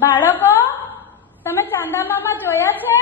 બાળકો તમે ચાંદા મામા જોયા છે?